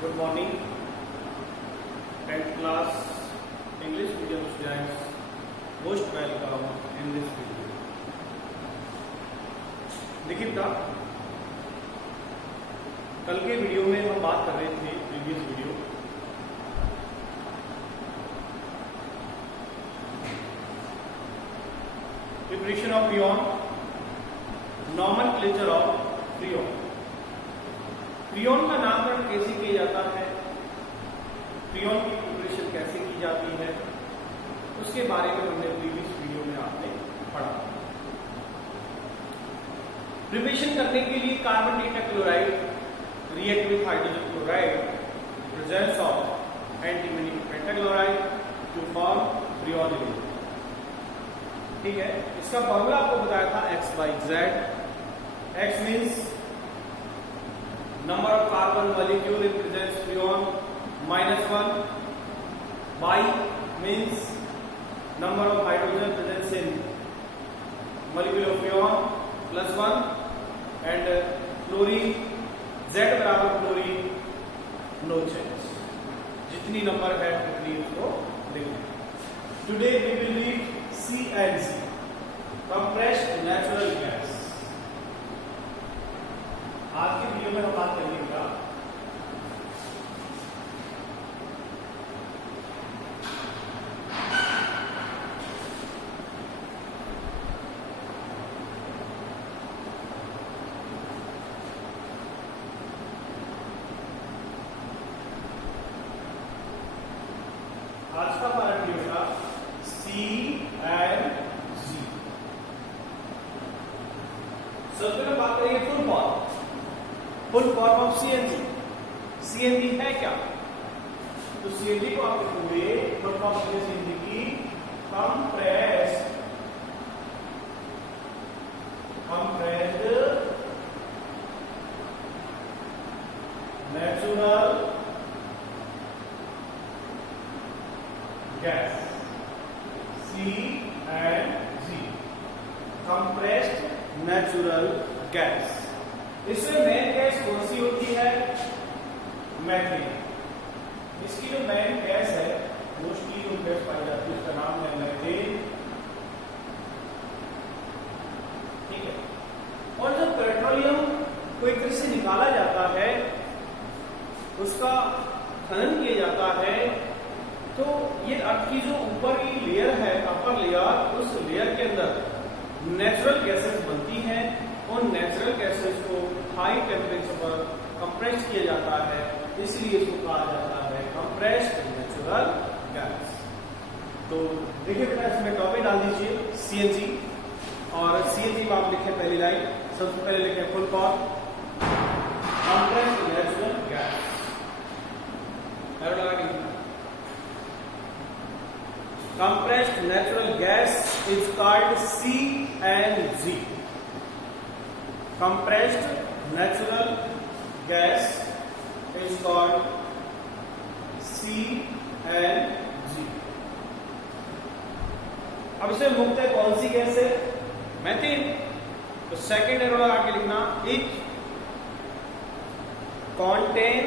Good morning, 10th class English medium students. Most welcome in this video. देखिए बेटा, कल के वीडियो में हम बात कर रहे थे, previous video, preparation of prion, nomenclature of prion. Prion का नामकरण कैसे किया जाता है, प्रियॉन की प्रिपरेशन कैसे की जाती है, उसके बारे में हमने प्रीवियस वीडियो में आपने पढ़ा। प्रिपरेशन करने के लिए carbon tetrachloride react with hydrogen chloride, presence of antimony pentachloride to form freon element. ठीक है, इसका फॉर्मूला आपको बताया था x by z. X means number of carbon molecule in presence prion -1, y means number of hydrogen presence in molecule of prion +1 and chlorine z बराबर chlorine no change, जितनी number है उतनी उसको लिखना। Today we will read CNC, compressed natural gas। आज की video में हम बात करेंगे आज का हमारा वीडियो था सी एंड जी। सबसे पहले बात करेंगे full form of CNG. CNG है क्या? तो सीएनजी को आप लिखोगे फुल फॉर्म सीएनजी की compressed natural gas, C and G, compressed natural gas. इसमें मेन गैस कौन सी होती है? मैथेन। इसकी जो मेन गैस है, मोस्टली जो गैस पाई जाती है उसका नाम है मैथेन। ठीक है, और जब पेट्रोलियम को एक तरह से निकाला जाता है, उसका खनन किया जाता है, तो ये अर्थ की जो ऊपर की लेयर है, अपर लेयर, उस लेयर के अंदर नेचुरल गैसेस बनती हैं। उन नेचुरल गैसेस को हाई टेम्परेचर पर कंप्रेस किया जाता है, इसलिए इसको कहा जाता है कंप्रेस्ड नेचुरल गैस। तो देखिए बेटा, इसमें टॉपिक डाल दीजिए सीएनजी, और सीएनजी को आप लिखें पहली लाइन, सबसे पहले लिखें full form compressed natural gas. Arrow लगा दीजिए। Compressed natural gas is called CNG. Compressed natural gas is called CNG. अब इसे मुक्त है कौन सी गैस है? मैथेन। तो सेकेंड एरो लगा के लिखना, it contain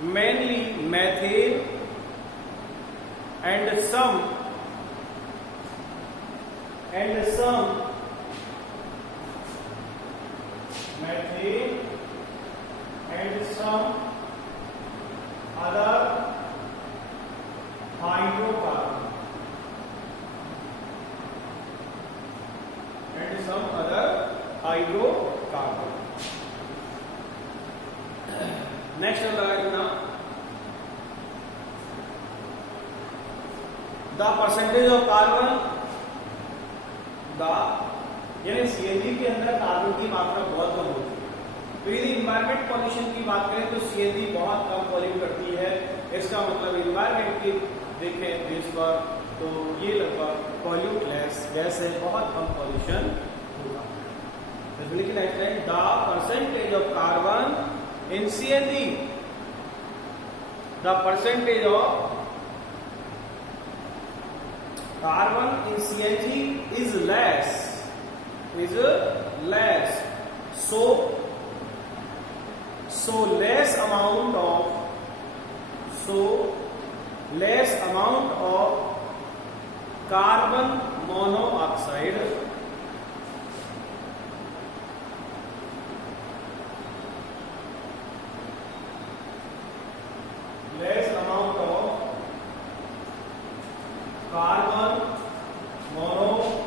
mainly methane and some methane and some other hydrocarbon next लगाना द परसेंटेज ऑफ कार्बन, यानी सीएनजी के अंदर कार्बन की मात्रा बहुत कम होती है। तो यदि इन्वायरमेंट पॉल्यूशन की बात करें तो सीएनजी बहुत कम पॉल्यूट करती है। इसका मतलब इन्वायरमेंट की देखें बेस पर तो ये लगभग पॉल्यूट लेस गैस है, बहुत कम पॉल्यूशन होगा। The percentage of carbon in CNG, the percentage of carbon in CNG is less, so less amount of carbon monoxide, less amount of carbon monoxide.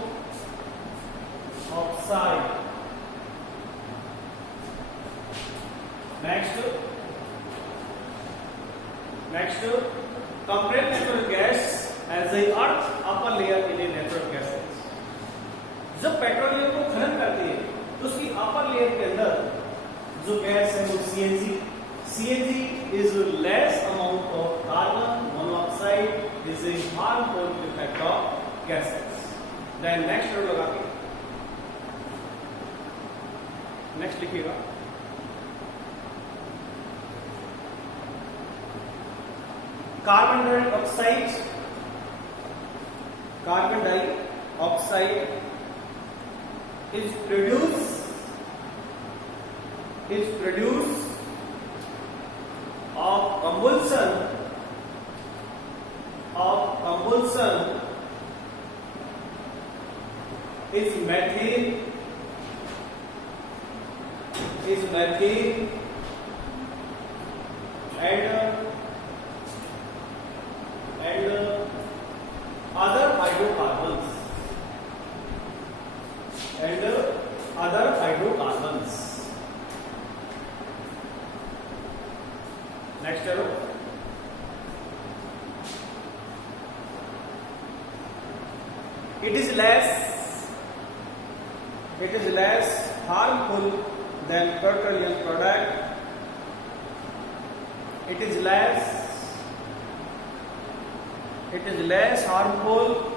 Next, compressed natural gas as the earth upper layer in a natural gases. जब petroleum को खनन करती है तो उसकी upper layer के अंदर जो गैस है वो CNG is less amount of carbon monoxide, is a harmful effect of gases. Then next road लगा के नेक्स्ट लिखिएगा, carbon dioxide is produced of combustion is methane and other hydrocarbons. Next arrow. It is less harmful than petroleum product. It is less harmful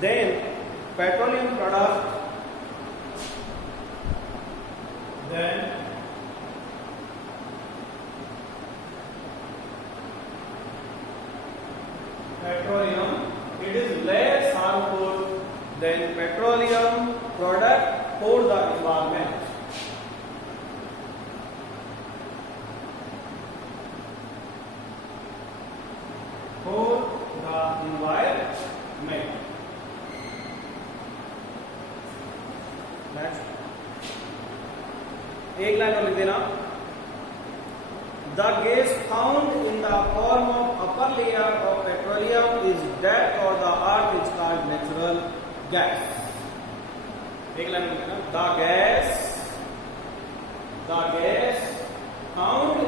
than petroleum product. It is less harmful than petroleum product for the environment. Next, एक line और लिख देना, the gas found in the form of upper layer of petroleum is that or the earth is called natural gas. एक line में लिखना, the gas found in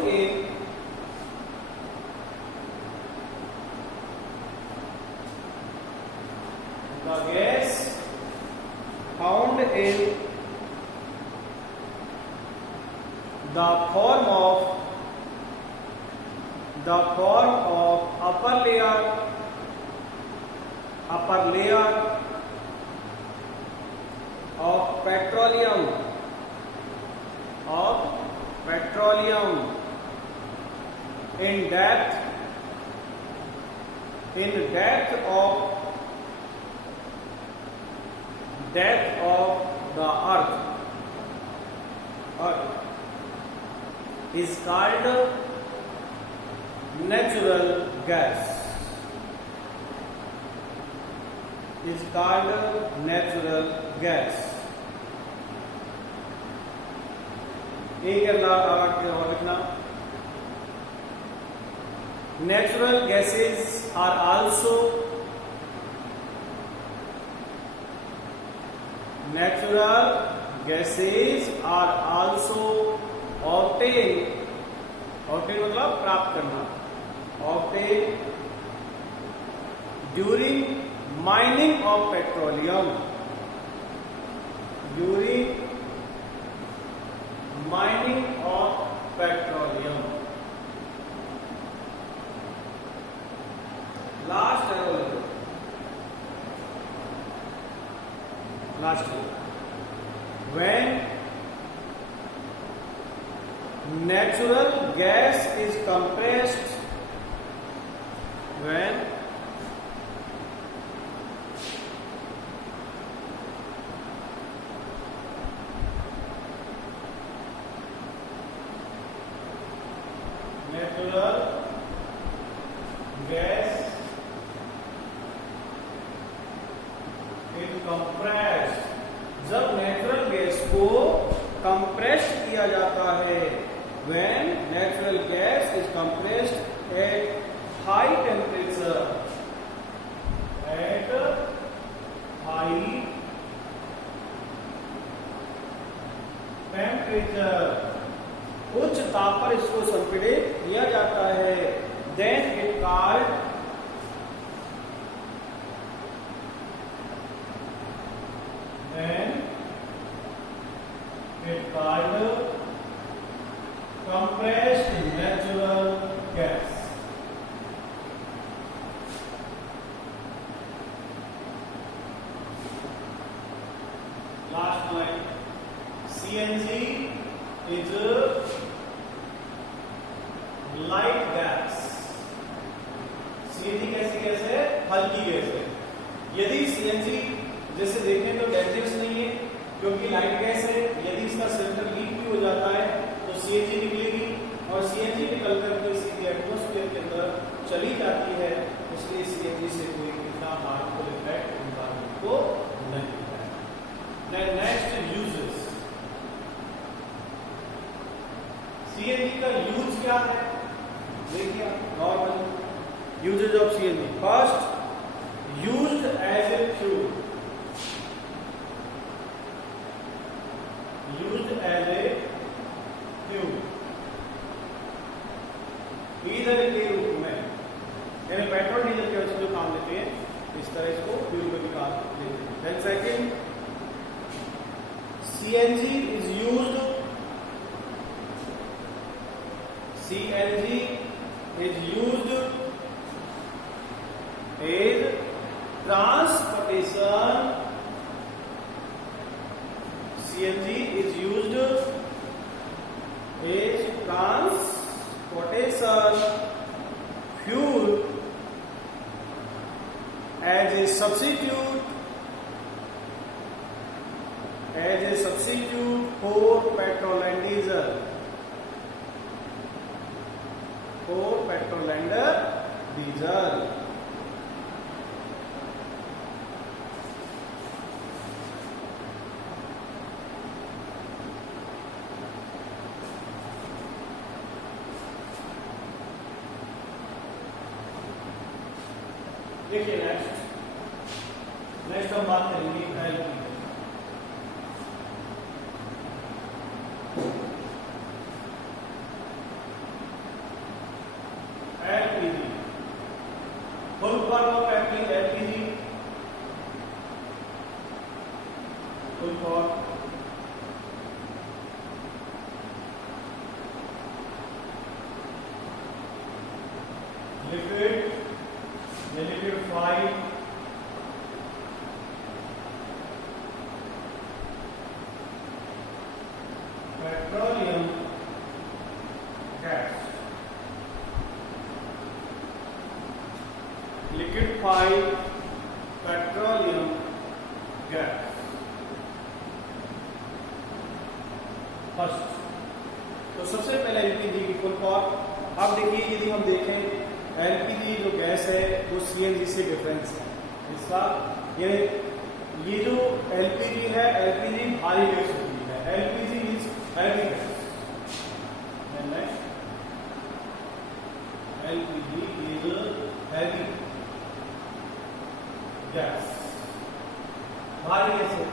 the form of upper layer of petroleum in depth of the earth is called natural gas. एक और लिखना, natural gases are also obtained मतलब प्राप्त करना, obtained during mining of petroleum. Last arrow. Last when natural gas is compressed, when natural gas is compressed, जब natural gas को compress किया जाता है, when natural gas is compressed at high temperature, at high temperature, उच्च ताप पर इसको संपीड़ित किया जाता है, then it called compressed natural gas. Last line, CNG is a light gas. CNG कैसी गैस है? हल्की गैस है। यदि CNG जैसे देखें तो डेंजरस नहीं है क्योंकि लाइट गैस है, यदि इसका सिलेंडर लीक भी हो जाता है तो CNG निकलेगी और CNG निकल करके सीधे एटमॉस्फेयर के अंदर चली जाती है, इसलिए CNG से कोई इतना हार्मफुल इफेक्ट एनवायरनमेंट को नहीं होता है। नेक्स्ट यूजेस, CNG का यूज क्या है? देखिए normal uses of CNG, first used as a fuel, used as a fuel, ईंधन के रूप में, यानी पेट्रोल डीजल के वजह से जो काम लेते हैं इस तरह इसको फ्यूल में भी काम लेते हैं। Then second, CNG is used as transportation, CNG is used as transportation fuel, as a substitute for petrol and diesel, देखिए नेक्स्ट हम बात करेंगे LPG, full form of LPG, full form liquefied petroleum gas, liquefied petroleum gas first. तो सबसे पहले LPG की full form, अब देखिए यदि हम देखें LPG जो गैस है वो CNG से डिफरेंस है इसका, ये जो LPG है, LPG भारी गैस होती है, LPG means heavy gas, LPG is heavy gas, भारी गैस है,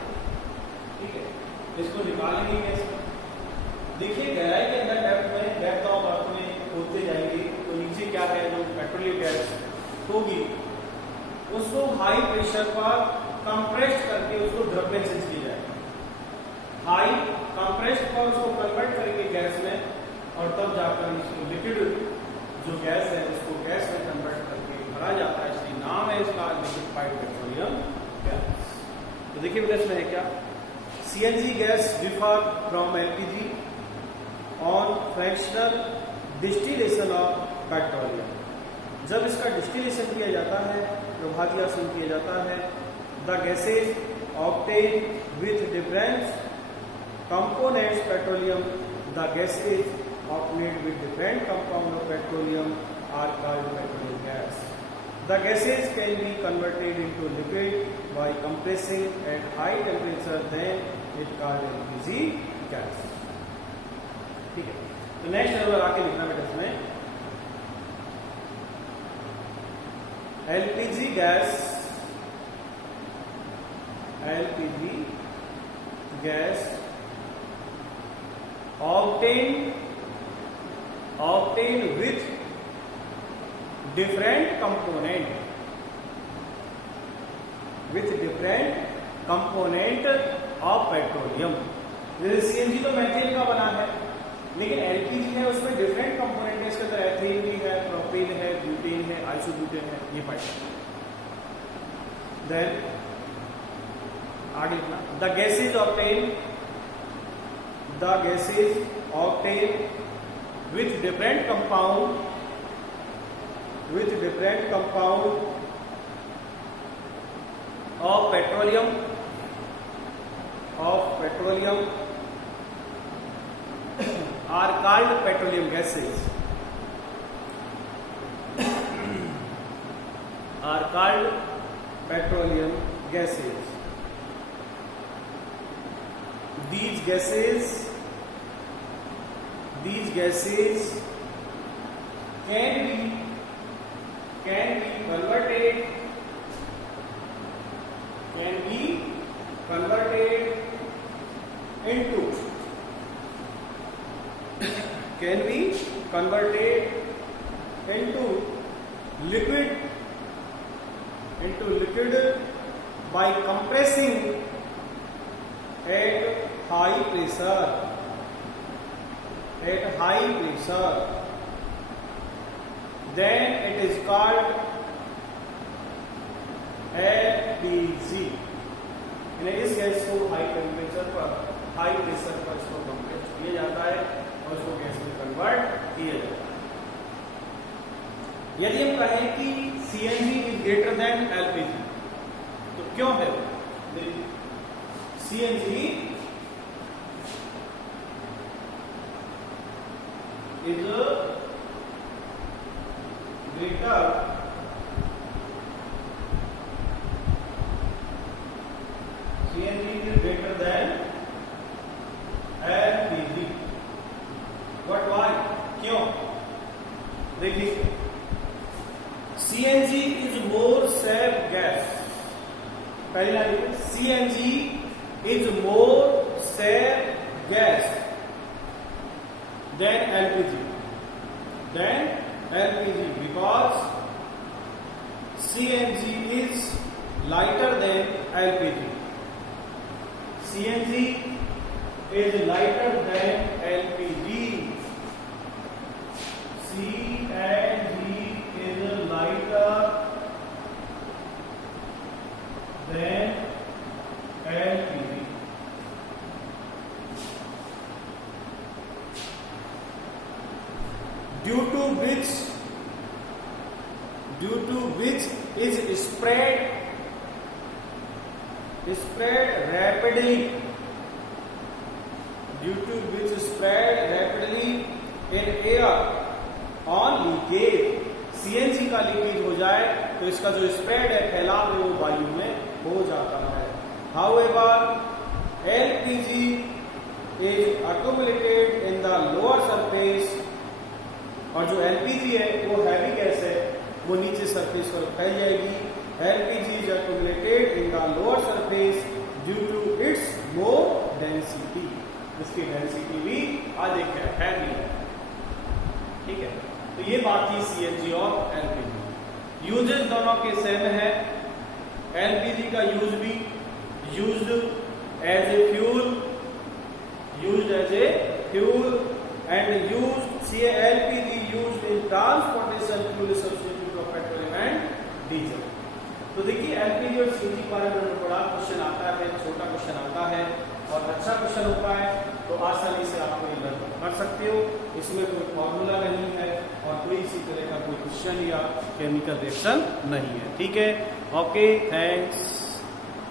ठीक है। इसको निकालेंगे कैसे? देखिए गहराई के अंदर डेप्थ ऑफ अर्थ में होते जाएंगे तो नीचे क्या है जो पेट्रोलियम गैस होगी उसको हाई प्रेशर पर कंप्रेस करके उसको द्रव में चेंज किया जाएगा, हाई कंप्रेस पर उसको कन्वर्ट करेंगे गैस में और तब जाकर इसको लिक्विड जो गैस है उसको गैस में कन्वर्ट करके भरा जाता है, इसलिए नाम है इसका लिक्विफाइड पेट्रोलियम गैस। तो देखिए बेटा इसमें है क्या, CNG gas differ from LPG on fractional distillation of petroleum. जब इसका डिस्टिलेशन किया जाता है, प्रभातियासन किया जाता है, the gases obtain with different components petroleum, the gases obtained with different compound of petroleum are called petroleum gas. The gases can be converted into liquid by compressing at high temperature, then it called LPG gas. ठीक है, तो next number आके लिखना बेटा इसमें LPG gas obtained with different component of petroleum। जैसे CNG तो methane का बना है, लेकिन LPG है उसमें डिफरेंट कंपोनेंट है, इसके अंदर एथेन भी है, प्रोपेन है, ब्यूटेन है, आइसोब्यूटेन है, ये पार्ट। देन आगे लिखना, the gases obtained with different compound of petroleum are called petroleum gases। are called petroleum gases। These gases can be converted into liquid by compressing at high pressure, then it is called LPG। इस gas को high temperature पर, high pressure पर इसको compress किया जाता है और उसको गैस में कन्वर्ट किया जाता है। यदि हम कहें कि CNG is greater than LPG, तो क्यों है? CNG is greater than LPG। But why? क्यों? देखिए, CNG is more safe gas। पहली line, CNG is more safe gas than LPG because CNG is lighter than LPG। CNG is lighter than LPG। CNG is lighter than LPG। due to which is spread rapidly in air on leakage। CNG का leakage हो जाए तो इसका जो spread है, फैलाव है, वो वायु में हो जाता है। However, LPG is accumulated in the lower surface, और जो LPG है वो हैवी गैस है, वो नीचे सरफेस पर फैल जाएगी। LPG is accumulated in the lower surface due to its low density। इसकी डेंसिटी भी अधिक है, हैवी है। ठीक है, तो ये बात थी CNG और LPG। यूजेस दोनों के सेम है। LPG का यूज भी used as a fuel and LPG used in transportation fuel associated with petroleum and diesel। तो देखिए LPG और CNG के बारे में बड़ा क्वेश्चन आता आता है, छोटा क्वेश्चन आता है और अच्छा क्वेश्चन होता है तो आसानी से आप कोई लर्न कर सकते हो। इसमें कोई फॉर्मूला नहीं है और कोई इसी तरह का कोई क्वेश्चन या केमिकल रिएक्शन नहीं है। ठीक है, ओके, थैंक्स।